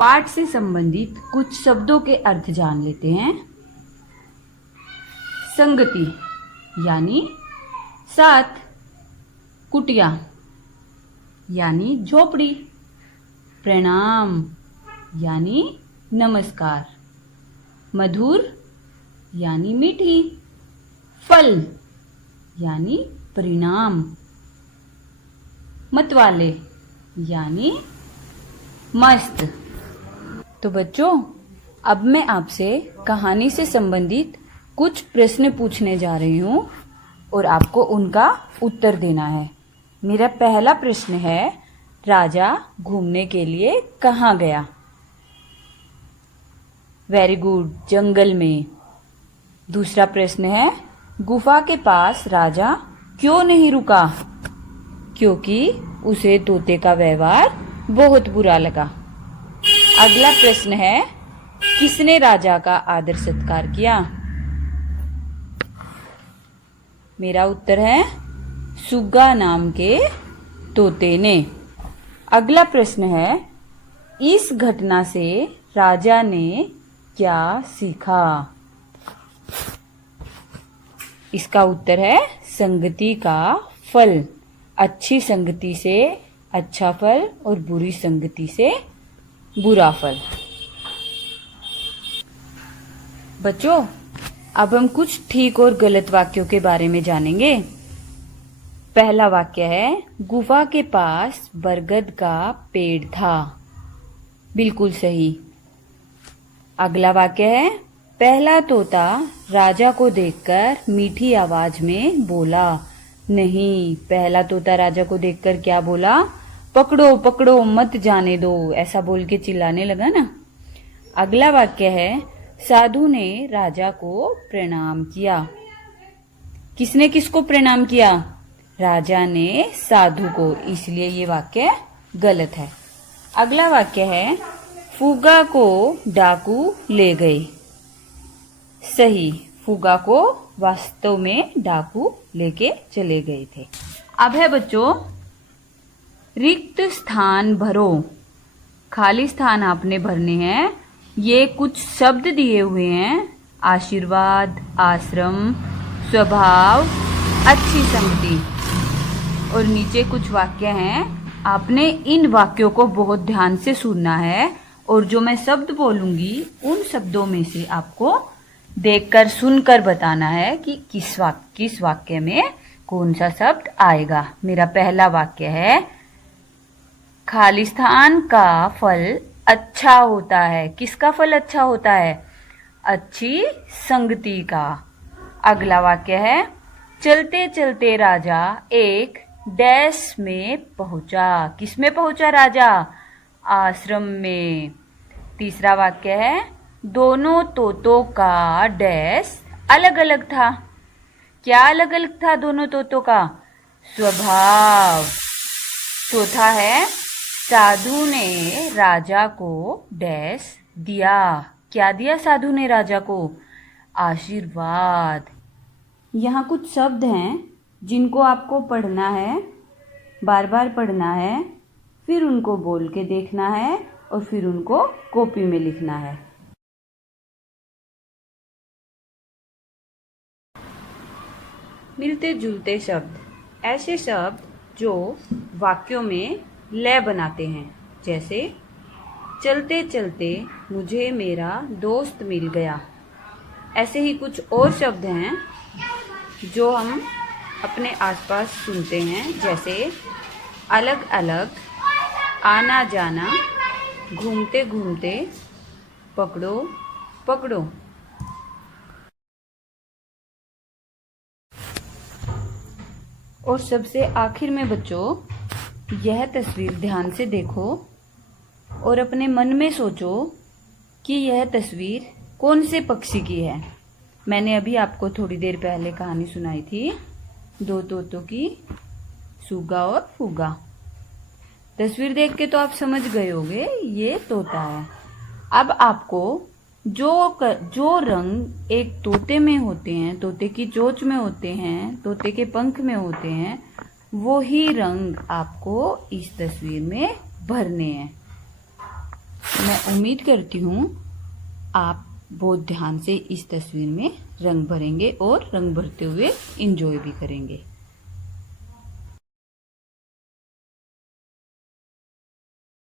पाठ से संबंधित कुछ शब्दों के अर्थ जान लेते हैं। संगति यानी साथ, कुटिया यानी झोपड़ी, प्रणाम यानी नमस्कार, मधुर यानी मीठी, फल यानी परिणाम, मतवाले यानी मस्त। तो बच्चों, अब मैं आपसे कहानी से संबंधित कुछ प्रश्न पूछने जा रही हूँ और आपको उनका उत्तर देना है। मेरा पहला प्रश्न है, राजा घूमने के लिए कहाँ गया? वेरी गुड, जंगल में। दूसरा प्रश्न है, गुफा के पास राजा क्यों नहीं रुका? क्योंकि उसे तोते का व्यवहार बहुत बुरा लगा। अगला प्रश्न है, किसने राजा का आदर सत्कार किया? मेरा उत्तर है सुग्गा नाम के तोते ने। अगला प्रश्न है, इस घटना से राजा ने क्या सीखा? इसका उत्तर है संगति का फल। अच्छी संगति से अच्छा फल और बुरी संगति से बुरा फल। बच्चों, अब हम कुछ ठीक और गलत वाक्यों के बारे में जानेंगे। पहला वाक्य है, गुफा के पास बरगद का पेड़ था। बिल्कुल सही। अगला वाक्य है, पहला तोता राजा को देखकर मीठी आवाज में बोला। नहीं, पहला तोता राजा को देखकर क्या बोला? पकड़ो पकड़ो, मत जाने दो, ऐसा बोल के चिल्लाने लगा ना। अगला वाक्य है, साधु ने राजा को प्रणाम किया। किसने किसको प्रणाम किया? राजा ने साधु को, इसलिए ये वाक्य गलत है। अगला वाक्य है, फुग्गा को डाकू ले गए। सही, फुग्गा को वास्तव में डाकू लेके चले गए थे। अब है बच्चों, रिक्त स्थान भरो। खाली स्थान आपने भरने हैं। ये कुछ शब्द दिए हुए हैं, आशीर्वाद, आश्रम, स्वभाव, अच्छी संगति, और नीचे कुछ वाक्य हैं। आपने इन वाक्यों को बहुत ध्यान से सुनना है और जो मैं शब्द बोलूंगी उन शब्दों में से आपको देखकर सुनकर बताना है कि किस वाक्य में कौन सा शब्द आएगा। मेरा पहला वाक्य है, खालिस्तान का फल अच्छा होता है। किसका फल अच्छा होता है? अच्छी संगति का। अगला वाक्य है, चलते चलते राजा एक डैश में पहुंचा। किस में पहुंचा राजा? आश्रम में। तीसरा वाक्य है, दोनों तोतों का डैश अलग अलग था। क्या अलग अलग था दोनों तोतों का? स्वभाव। चौथा है, साधु ने राजा को डैश दिया। क्या दिया साधु ने राजा को? आशीर्वाद। यहाँ कुछ शब्द हैं जिनको आपको पढ़ना है, बार बार पढ़ना है, फिर उनको बोल के देखना है और फिर उनको कॉपी में लिखना है। मिलते जुलते शब्द, ऐसे शब्द जो वाक्यों में लय बनाते हैं। जैसे, चलते चलते मुझे मेरा दोस्त मिल गया। ऐसे ही कुछ और शब्द हैं जो हम अपने आसपास सुनते हैं। जैसे अलग अलग, आना जाना, घूमते घूमते, पकड़ो पकड़ो। और सबसे आखिर में बच्चों, यह तस्वीर ध्यान से देखो और अपने मन में सोचो कि यह तस्वीर कौन से पक्षी की है। मैंने अभी आपको थोड़ी देर पहले कहानी सुनाई थी, दो तोतों की, सुग्गा और फुग्गा। तस्वीर देख के तो आप समझ गए होंगे ये तोता है। अब आपको जो रंग एक तोते में होते हैं, तोते की चोंच में होते हैं, तोते के पंख में होते हैं, वो ही रंग आपको इस तस्वीर में भरने हैं। मैं उम्मीद करती हूँ आप बहुत ध्यान से इस तस्वीर में रंग भरेंगे और रंग भरते हुए एंजॉय भी करेंगे।